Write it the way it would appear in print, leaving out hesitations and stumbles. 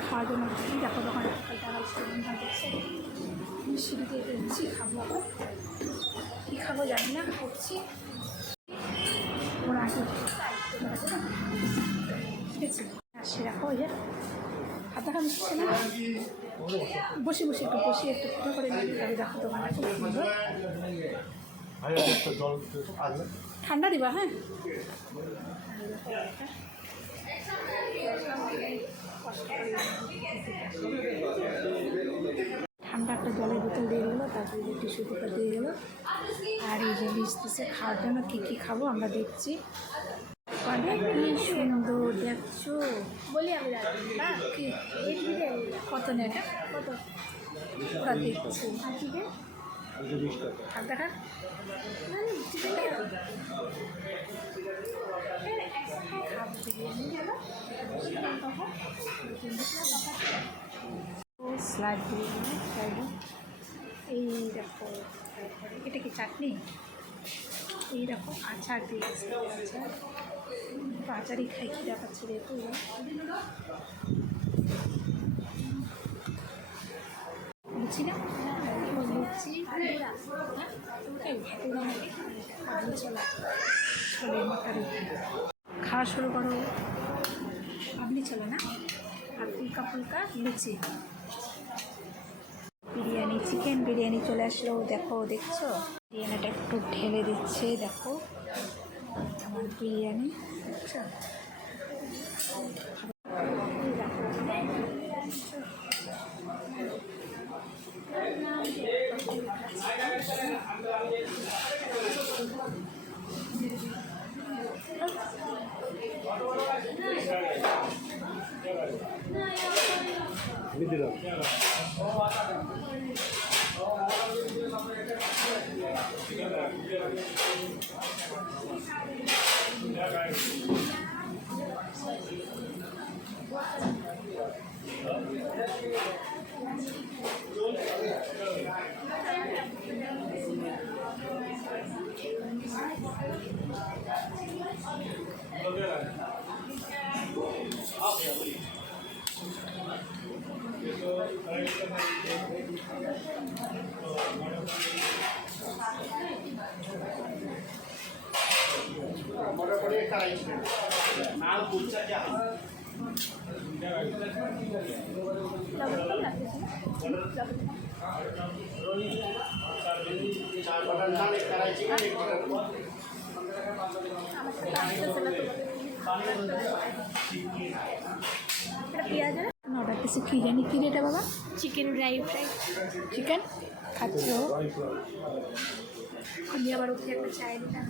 খাওয়ার জন্য দেখো দোকানে সকালটা আবার স্টুডেন্ট দেখছে সিঁড়িতে এসেছি খাবো আবার কী খাবো জানি না করছি ওরা আগে ঠিক আছে আসছে রাখো ওই যে হাত দেখা মিশছে না বসে বসে একটু বসে একটু ফটো করে নিই তবে দেখো দোকানটা খুব সুন্দর ঠান্ডা দিবা হ্যাঁ ঠান্ডা একটা জলের বোতল দিয়ে গেলো তারপরে যে টিস্যু পেপার দিয়ে গেলো আর এই যে লিস্টে খাওয়ার জন্য কী কী খাবো আমরা দেখছি কি সুন্দর দেখছো বলি আমি না কি কত নেট কত ওরা দেখছি আর দেখা স্লাইড দিয়ে এই দেখো এটা কি চাটনি এই দেখো আচার দিয়েছে আচার আচারই খাই কি দেখাচ্ছে দেখো বুঝছি না বুঝছি ছোলে মাথার খাওয়া শুরু করো আপনি চলে না আর ফুলকা ফুলকা লুচি বিরিয়ানি চিকেন বিরিয়ানি চলে আসলো দেখো দেখছো বিরিয়ানিটা একটু ঢেলে দিচ্ছে দেখো আমার বিরিয়ানি দেখছো অর্ডার কিছু কী জানি কী রেটা বাবা চিকেন ড্রাই ফ্রাই চিকেন খাচ্ছ আমি আবার উঠে একটা চাই নিতাম